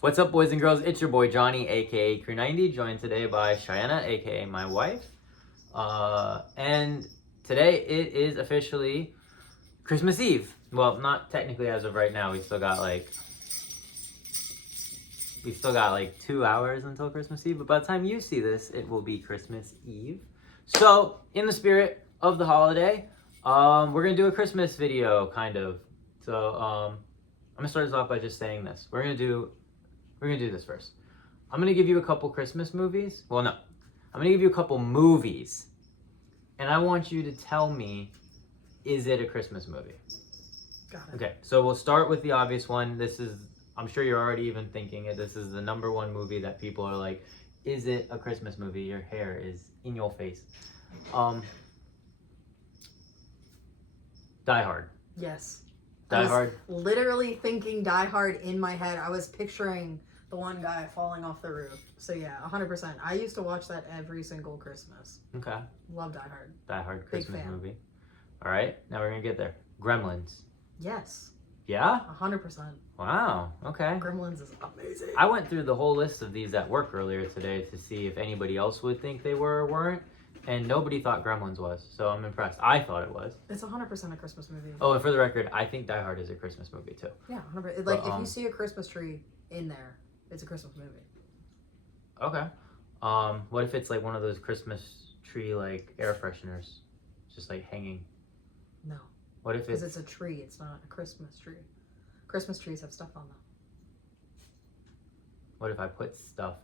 What's up, boys and girls? It's your boy Johnny, aka Crew90, joined today by Cheyenne, aka my wife. And today it is officially Christmas Eve. Well, not technically as of right now. We still got like 2 hours until Christmas Eve. But by the time you see this, it will be Christmas Eve. So, in the spirit of the holiday, we're gonna do a Christmas video, kind of. So, I'm gonna start us off by just saying this. We're gonna do this first. I'm gonna give you a couple Christmas movies. Well, no, I'm gonna give you a couple movies, and I want you to tell me, is it a Christmas movie? Got it. Okay, so we'll start with the obvious one. This is, I'm sure you're already even thinking it. This is the number one movie that people are like, is it a Christmas movie? Your hair is in your face. Die Hard. Yes. Die Hard. Literally thinking Die Hard in my head. I was picturing the one guy falling off the roof. So yeah, 100%. I used to watch that every single Christmas. Okay. Love Die Hard. Die Hard Big Christmas fan. movie. All right, now we're gonna get there. Gremlins. Yes. Yeah? 100%. Wow, okay. Gremlins is amazing. I went through the whole list of these at work earlier today to see if anybody else would think they were or weren't, and nobody thought Gremlins was, so I'm impressed. I thought it was. It's 100% a Christmas movie. Oh, and for the record, I think Die Hard is a Christmas movie too. Yeah, 100%. Like, But, if you see a Christmas tree in there, it's a Christmas movie. Okay. What if it's like one of those Christmas tree like air fresheners, just like hanging? No. What if Because it's it's a tree. It's not a Christmas tree. Christmas trees have stuff on them. what if I put stuff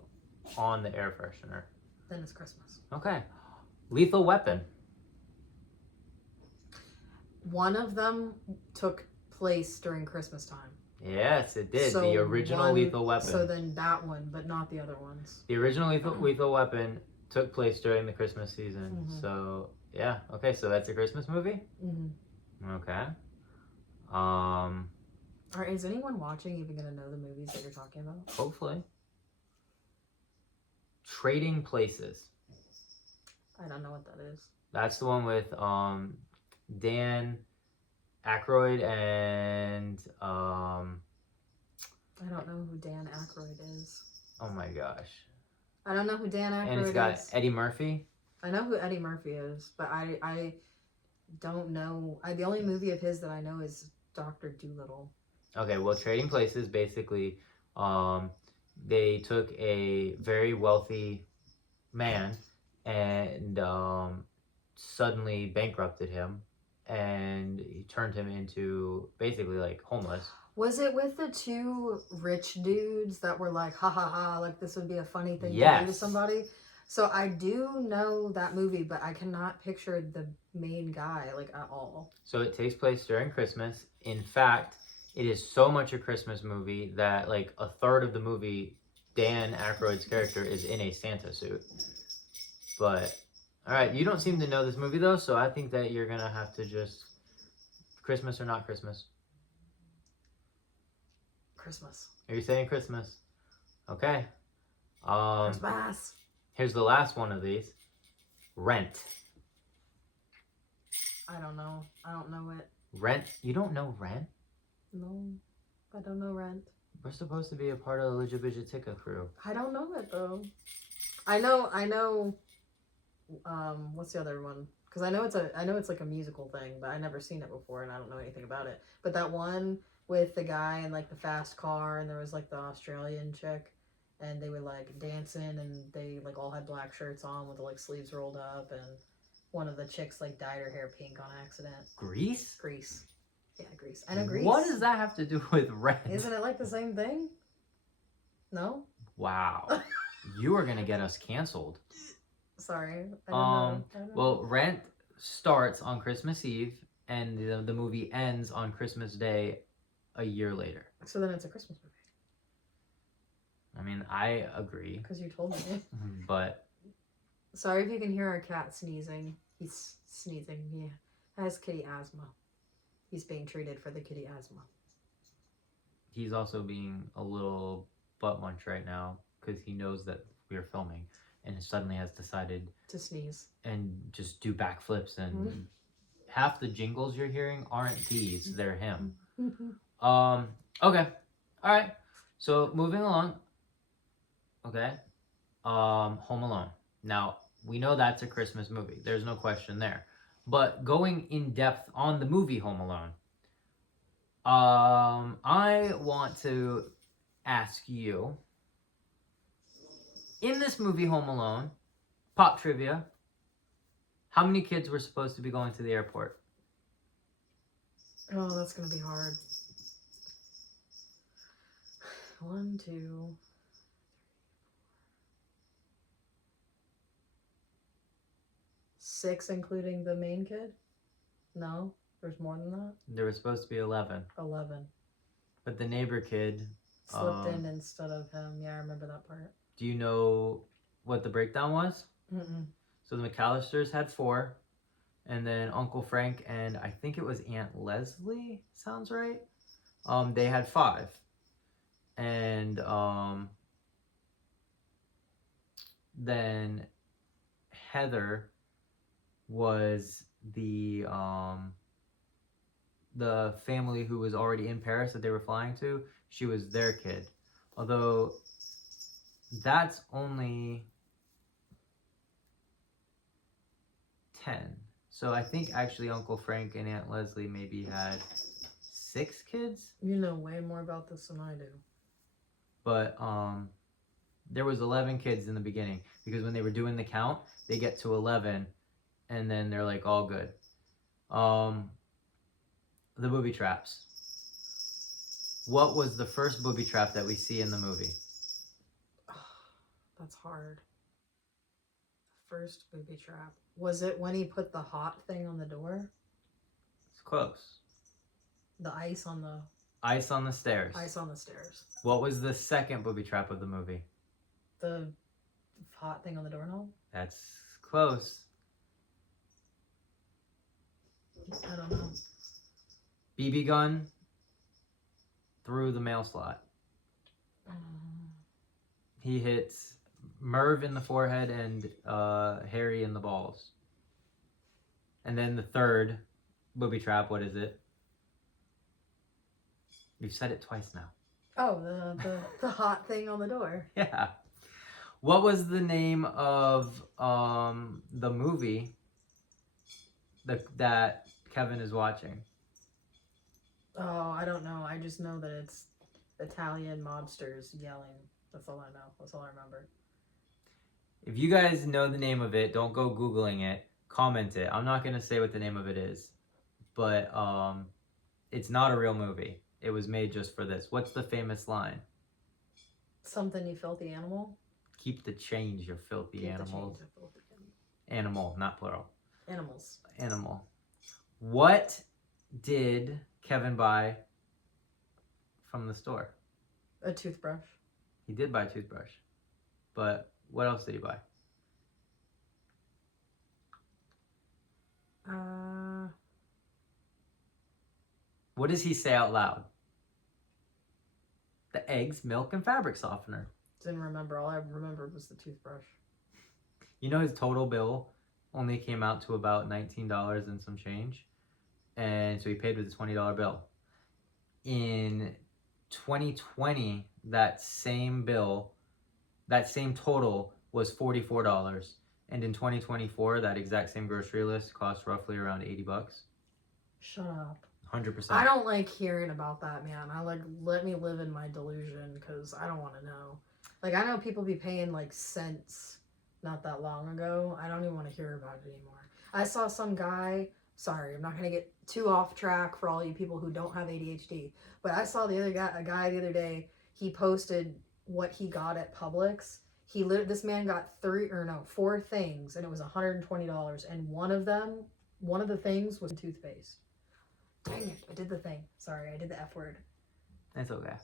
on the air freshener? Then it's Christmas. Okay. Lethal Weapon. One of them took place during Christmas time. Yes, it did. So The original one- Lethal Weapon. So then that one, but not the other ones. The original Lethal Weapon took place during the Christmas season. Mhm. So, yeah. Okay, so that's a Christmas movie? Mm-hmm. Okay. Alright, is anyone watching even gonna know the movies that you're talking about? Hopefully. Trading Places. I don't know what that is. That's the one with Dan Aykroyd and I don't know who Dan Aykroyd is. oh my gosh. I don't know who Dan Aykroyd And it's got is. Eddie Murphy. I know who Eddie Murphy is, but I don't know. The only movie of his that I know is Dr. Dolittle. Okay, well, Trading Places basically, they took a very wealthy man and suddenly bankrupted him, and he turned him into basically like homeless. Was it with the two rich dudes that were like, ha ha ha, like this would be a funny thing to do to Yes. somebody? So I do know that movie, but I cannot picture the main guy like at all. So it takes place during Christmas. In fact, it is so much a Christmas movie that like a third of the movie, Dan Aykroyd's character is in a Santa suit. But all right, you don't seem to know this movie though, so I think that you're gonna have to just Christmas or not Christmas. Christmas. Are you saying Christmas? Okay. Christmas. Here's the last one of these. Rent. I don't know. I don't know it. Rent? You don't know Rent? No, I don't know Rent. We're supposed to be a part of the Lijabijatika crew. I don't know it though. I know. What's the other one? Because I know it's like a musical thing, but I never seen it before and I don't know anything about it. But that one with the guy in like the fast car and there was like the Australian chick and they were like dancing and they like all had black shirts on with the like sleeves rolled up and one of the chicks like dyed her hair pink on accident. Grease? Grease. Yeah, Grease. I know Grease. What does that have to do with Rent? Isn't it like the same thing? No? Wow. You are gonna get us canceled. Sorry. I don't know. Well, Rent starts on Christmas Eve and the movie ends on Christmas Day a year later. So then it's a Christmas movie. I mean, I agree, Because you told me. but Sorry if you can hear our cat sneezing. He's sneezing. He has kitty asthma. He's being treated for the kitty asthma. he's also being a little butt munch right now because he knows that we're filming and suddenly has decided To sneeze. and just do backflips and half the jingles you're hearing aren't these, they're him. Okay. All right. So moving along. Okay. Home Alone. Now, we know that's a Christmas movie. There's no question there. But going in depth on the movie Home Alone, I want to ask you, in this movie Home Alone, pop trivia, how many kids were supposed to be going to the airport? Oh, that's gonna be hard. 1, 2, 6, including the main kid? No, there's more than that. There was supposed to be 11. 11. But the neighbor kid Slipped in instead of him. Yeah, I remember that part. Do you know what the breakdown was? Mm-mm. So the McAllisters had 4, and then Uncle Frank and I think it was Aunt Leslie, sounds right. They had 5, and then Heather was the family who was already in Paris that they were flying to. She was their kid, although that's only 10. So I think actually Uncle Frank and Aunt Leslie maybe had 6 kids. You know way more about this than I do. But there was 11 kids in the beginning, because when they were doing the count, they get to 11 and then they're like all good. The booby traps. What was the first booby trap that we see in the movie? That's hard. First booby trap. Was it when he put the hot thing on the door? It's close. The ice on the Ice on the stairs. ice on the stairs. What was the second booby trap of the movie? The hot thing on the doorknob? That's close. I don't know. BB gun through the mail slot. He hits Merv in the forehead and Harry in the balls. And then the third booby trap, what is it? You've said it twice now. Oh, the hot thing on the door. Yeah. What was the name of the movie that Kevin is watching? Oh, I don't know. I just know that it's Italian mobsters yelling. That's all I know. That's all I remember. If you guys know the name of it, don't go Googling it. Comment it. I'm not going to say what the name of it is. But it's not a real movie. It was made just for this. What's the famous line? Something, you filthy animal? Keep the change, you filthy Keep the animals. change, you filthy animal. Animal, not plural. Animals. Animal. What did Kevin buy from the store? A toothbrush. He did buy a toothbrush. But what else did he buy? What does he say out loud? The eggs, milk, and fabric softener. Didn't remember. All I remembered was the toothbrush. You know his total bill only came out to about $19 and some change. And so he paid with a $20 bill. In 2020, that same bill, that same total was $44. And in 2024, that exact same grocery list cost roughly around $80. Shut up. 100%. I don't like hearing about that, man. I like, let me live in my delusion, because I don't want to know. Like, I know people be paying like cents not that long ago. I don't even want to hear about it anymore. I saw some guy, sorry, I'm not going to get too off track for all you people who don't have ADHD, but I saw a guy the other day, he posted what he got at Publix. This man got 4 things, and it was $120, and one of the things was toothpaste. Dang it, I did the thing. Sorry, I did the F word. That's okay.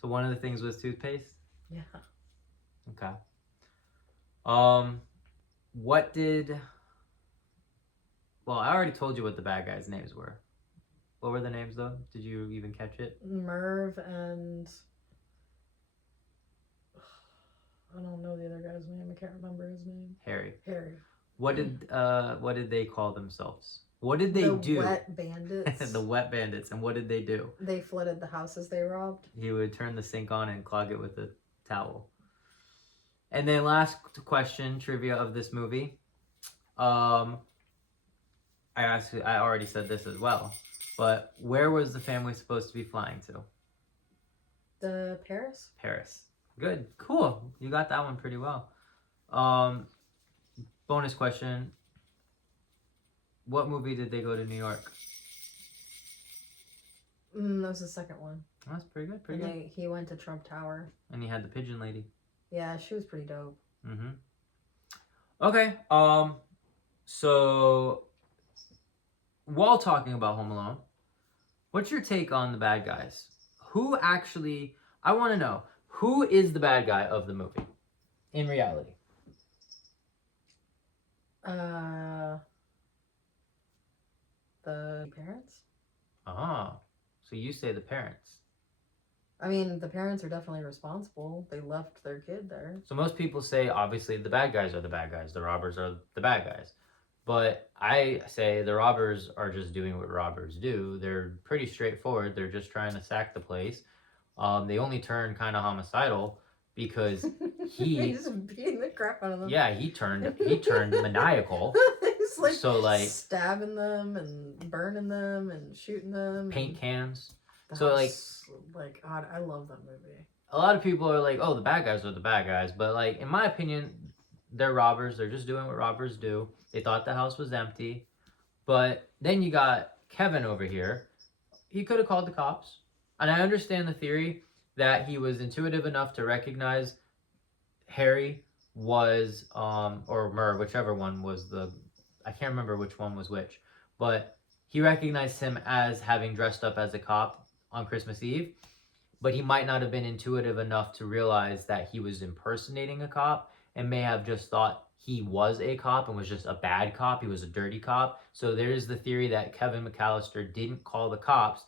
So one of the things was toothpaste? Yeah. Okay. What did... Well, I already told you what the bad guys' names were. What were the names, though? Did you even catch it? Merv and... I don't know the other guy's name. I can't remember his name. Harry. Harry. What did they call themselves? What did they do? The wet bandits. The wet bandits. And what did they do? They flooded the houses they robbed. He would turn the sink on and clog it with a towel. And then last question, trivia of this movie. I already said this as well, but where was the family supposed to be flying to? The Paris? Paris. Good. Cool. You got that one pretty well. Bonus question. What movie did they go to New York? That was the second one. That's pretty good. Pretty good. He went to Trump Tower. And he had the pigeon lady. Yeah, she was pretty dope. Mm-hmm. Okay. So while talking about Home Alone, what's your take on the bad guys? Who actually? I want to know who is the bad guy of the movie in reality. The parents? Ah, so you say the parents. I mean, the parents are definitely responsible. They left their kid there. So most people say, obviously, the bad guys are the bad guys. The robbers are the bad guys. But I say the robbers are just doing what robbers do. They're pretty straightforward. They're just trying to sack the place. They only turn kind of homicidal because he's beating the crap out of them. Yeah, he turned maniacal. He's like, so like stabbing them and burning them and shooting them. Paint cans. So like God, I love that movie. A lot of people are like, oh, the bad guys are the bad guys, but like in my opinion, they're robbers. They're just doing what robbers do. They thought the house was empty, but then you got Kevin over here. He could have called the cops, and I understand the theory that he was intuitive enough to recognize Harry was or Merv, whichever one was I can't remember which one was which, but he recognized him as having dressed up as a cop on Christmas Eve, but he might not have been intuitive enough to realize that he was impersonating a cop and may have just thought he was a cop and was just a bad cop. He was a dirty cop. So there's the theory that Kevin McAllister didn't call the cops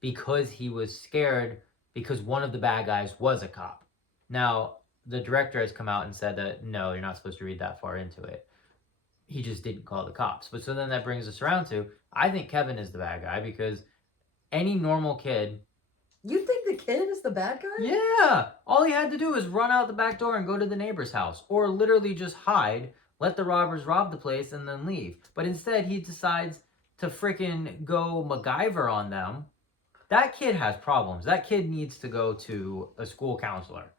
because he was scared because one of the bad guys was a cop. Now, the director has come out and said that, no, you're not supposed to read that far into it. He just didn't call the cops. But so then that brings us around to, I think Kevin is the bad guy because any normal kid... You think the kid is the bad guy? Yeah! All he had to do was run out the back door and go to the neighbor's house. Or literally just hide, let the robbers rob the place, and then leave. But instead, he decides to frickin' go MacGyver on them. That kid has problems. That kid needs to go to a school counselor.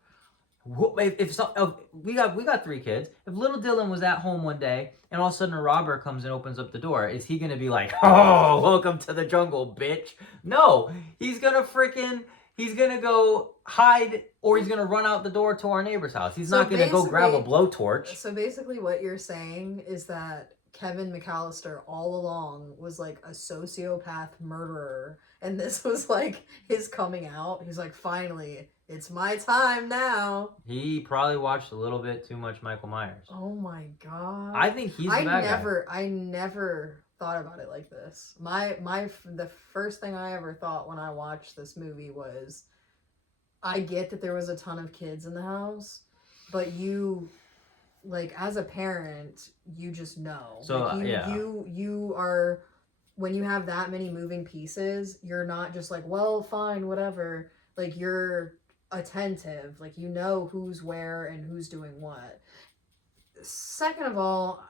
We got 3 kids. If little Dylan was at home one day and all of a sudden a robber comes and opens up the door, is he gonna be like, "Oh, welcome to the jungle, bitch"? No, he's gonna go hide, or he's gonna run out the door to our neighbor's house. He's not gonna go grab a blowtorch. So basically, what you're saying is that Kevin McAllister all along was like a sociopath murderer, and this was like his coming out. He's like, finally, it's my time now. He probably watched a little bit too much Michael Myers. Oh my God. I think he's the bad guy. I never thought about it like this. The first thing I ever thought when I watched this movie was, I get that there was a ton of kids in the house, but you, like, as a parent, you just know. So like, yeah. You are, when you have that many moving pieces, you're not just like, well, fine, whatever. Like, you're attentive. Like, you know who's where and who's doing what. Second of all,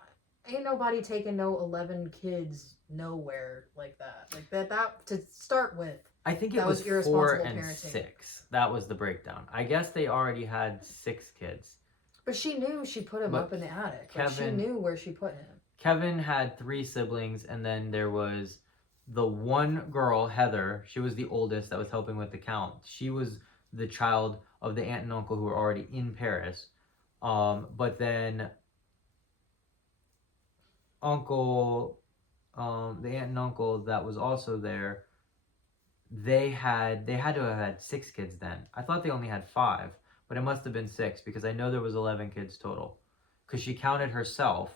ain't nobody taking no 11 kids nowhere like that. Like, that to start with. I think it was 4 and 6. That was the breakdown. I guess they already had 6 kids. But she knew she put him up in the attic. Like, she knew where she put him. Kevin had 3 siblings, and then there was the one girl, Heather. She was the oldest that was helping with the count. She was the child of the aunt and uncle who were already in Paris. But then the aunt and uncle that was also there, they had to have had 6 kids then. I thought they only had 5, but it must have been 6 because I know there was 11 kids total. Because she counted herself,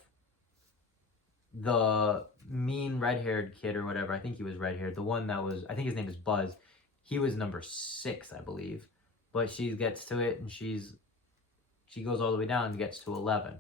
the mean red-haired kid or whatever, I think he was red-haired, the one that was, I think his name is Buzz, he was number 6, I believe. But she gets to it and she goes all the way down and gets to 11.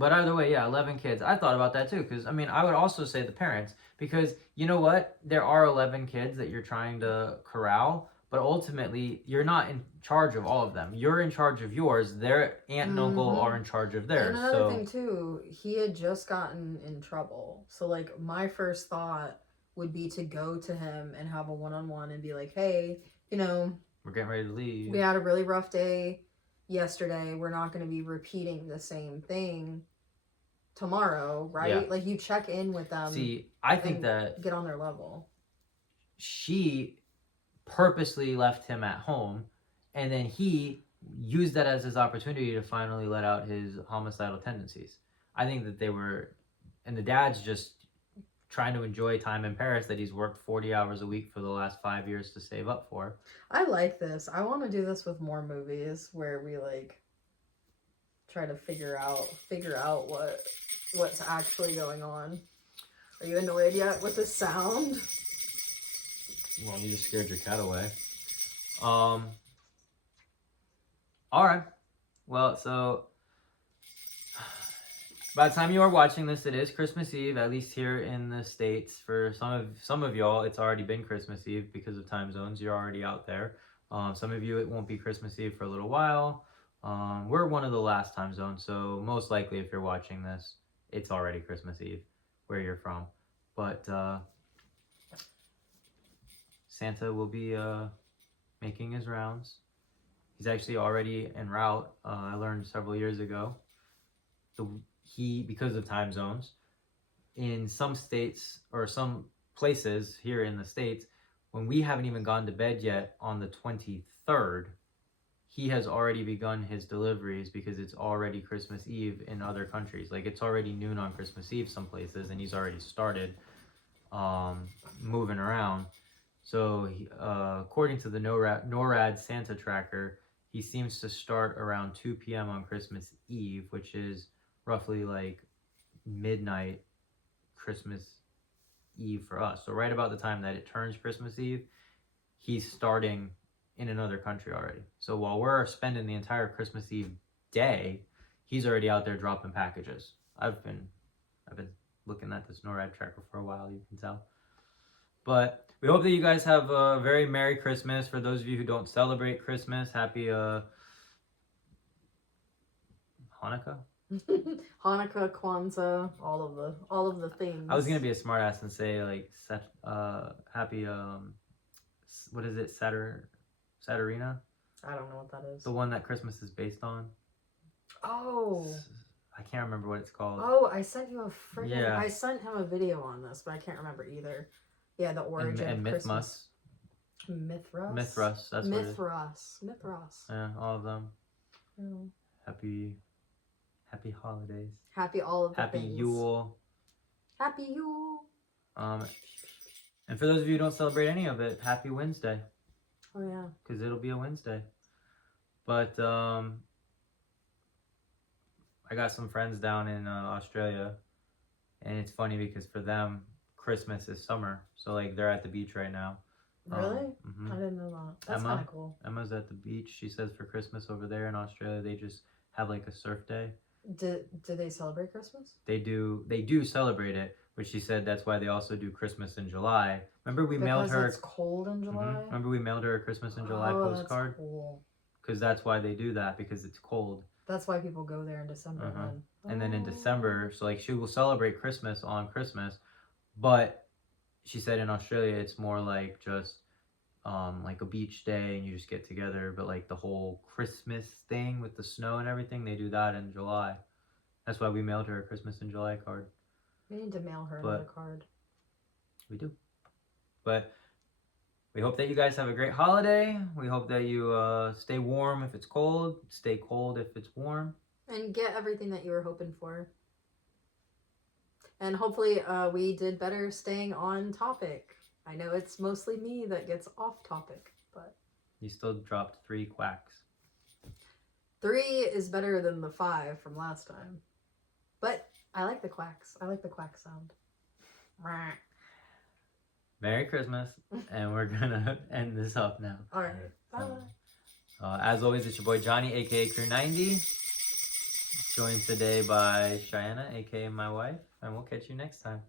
But either way, yeah, 11 kids. I thought about that too, because I mean, I would also say the parents, because you know what? There are 11 kids that you're trying to corral, but ultimately, you're not in charge of all of them. You're in charge of yours. Their aunt and uncle are in charge of theirs. And another thing too, he had just gotten in trouble. So like, my first thought would be to go to him and have a one-on-one and be like, hey, you know, we're getting ready to leave. We had a really rough day yesterday. We're not going to be repeating the same thing tomorrow, right? Yeah. Like, you check in with them. See, I think that get on their level. She purposely left him at home, and then he used that as his opportunity to finally let out his homicidal tendencies. I think that they were, and the dad's just trying to enjoy time in Paris that he's worked 40 hours a week for the last 5 years to save up for. I like this. I want to do this with more movies where we like try to figure out what's actually going on. Are you annoyed yet with the sound? Well, you just scared your cat away. All right. Well, so by the time you are watching this, it is Christmas Eve, at least here in the States. For some of y'all, it's already been Christmas Eve because of time zones. You're already out there. Some of you, it won't be Christmas Eve for a little while. We're one of the last time zones, so most likely if you're watching this, it's already Christmas Eve where you're from. But Santa will be making his rounds. He's actually already en route. I learned several years ago. Because of time zones, in some states or some places here in the States, when we haven't even gone to bed yet on the 23rd, he has already begun his deliveries because it's already Christmas Eve in other countries. Like, it's already noon on Christmas Eve some places, and he's already started moving around. So according to the NORAD Santa tracker, he seems to start around 2 p.m. on Christmas Eve, which is roughly like midnight Christmas Eve for us. So right about the time that it turns Christmas Eve, he's starting in another country already. So while we're spending the entire Christmas Eve day, he's already out there dropping packages. I've been looking at this NORAD tracker for a while, you can tell. But we hope that you guys have a very Merry Christmas. For those of you who don't celebrate Christmas, happy Hanukkah. Hanukkah, Kwanzaa, all of the things. I was gonna be a smartass and say like happy what is it, Saturnalia? I don't know what that is. The one that Christmas is based on. Oh. I can't remember what it's called. Oh, I sent you a freaking. Yeah. I sent him a video on this, but I can't remember either. Yeah, the origin and of Christmas. Mythras. That's Mythras. Yeah, all of them. Oh. Happy holidays. Happy all of the Happy things. Yule. Happy Yule. And for those of you who don't celebrate any of it, Happy Wednesday. Oh yeah. Because it'll be a Wednesday. But I got some friends down in Australia, and it's funny because for them, Christmas is summer. So like they're at the beach right now. Really? I didn't know that. That's kind of cool. Emma's at the beach. She says for Christmas over there in Australia, they just have like a surf day. Do they celebrate Christmas? They do celebrate it, but she said that's why they also do Christmas in July. Remember we mailed her. Because it's cold in July. Remember we mailed her a Christmas in July postcard. That's cool. Because that's why they do that, because it's cold. That's why people go there in December. And then in December, so like she will celebrate Christmas on Christmas, but she said in Australia it's more like just like a beach day and you just get together, but like the whole Christmas thing with the snow and everything, they do that in July. That's why we mailed her a Christmas in July card. We need to mail her another card. We do. But we hope that you guys have a great holiday. We hope that you stay warm if it's cold, stay cold if it's warm. And get everything that you were hoping for. And hopefully we did better staying on topic. I know it's mostly me that gets off topic, but... You still dropped 3 quacks. 3 is better than the 5 from last time. But I like the quacks. I like the quack sound. Merry Christmas, and we're gonna end this up now. Alright, bye. As always, it's your boy Johnny, aka Crew 90. Joined today by Cheyenne, aka my wife, and we'll catch you next time.